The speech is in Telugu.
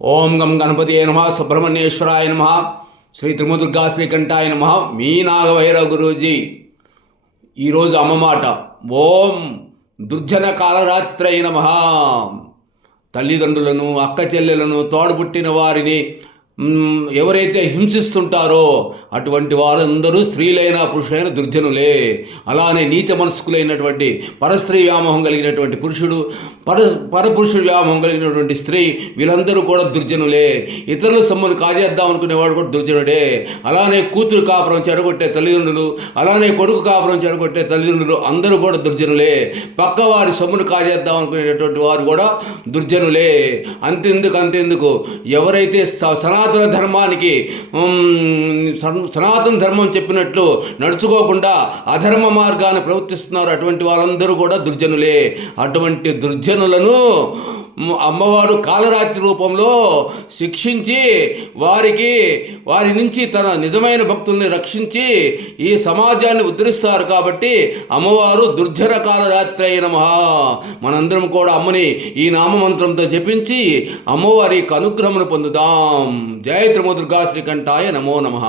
ఓం గం గణపతియే నమః, సుబ్రహ్మణ్యేశ్వరాయ నమః, శ్రీ త్రిముదుర్గా శ్రీకంఠాయ నమః. మీ నాగభైరవ గురూజీ. ఈరోజు అమ్మమాట. ఓం దుర్జన కాలరాత్రయ నమః. తల్లిదండ్రులను, అక్క చెల్లెలను, తోడబుట్టిన వారిని ఎవరైతే హింసిస్తుంటారో అటువంటి వారందరూ స్త్రీలైన పురుషులైన దుర్జనులే. అలానే నీచ మనస్కులైనటువంటి పరస్త్రీ వ్యామోహం కలిగినటువంటి పురుషుడు, పరపురుషుడు వ్యామోహం కలిగినటువంటి స్త్రీ, వీళ్ళందరూ కూడా దుర్జనులే. ఇతరుల సొమ్మును కాజేద్దాం అనుకునేవాడు కూడా దుర్జనుడే. అలానే కూతురు కాపురం చెడగొట్టే తల్లిదండ్రులు, అలానే కొడుకు కాపురం చెడగొట్టే తల్లిదండ్రులు అందరూ కూడా దుర్జనులే. పక్కవారి సొమ్మును కాజేద్దాం అనుకునేటటువంటి వారు కూడా దుర్జనులే. అంతెందుకు ఎవరైతే సనాతన ధర్మానికి సనాతన ధర్మం చెప్పినట్లు నడుచుకోకుండా అధర్మ మార్గాన్ని ప్రవర్తిస్తున్నారు, అటువంటి వాళ్ళందరూ కూడా దుర్జనులే. అటువంటి దుర్జనులను అమ్మవారు కాలరాత్రి రూపంలో శిక్షించి వారి నుంచి తన నిజమైన భక్తుల్ని రక్షించి ఈ సమాజాన్ని ఉద్ధరిస్తారు. కాబట్టి అమ్మవారు దుర్జన కాలరాత్రి అయిన మహా. మనందరం కూడా అమ్మని ఈ నామమంత్రంతో జపించి అమ్మవారి అనుగ్రహమును పొందుదాం. జయ త్రిముదుర్గా శ్రీకంఠాయ నమో నమః.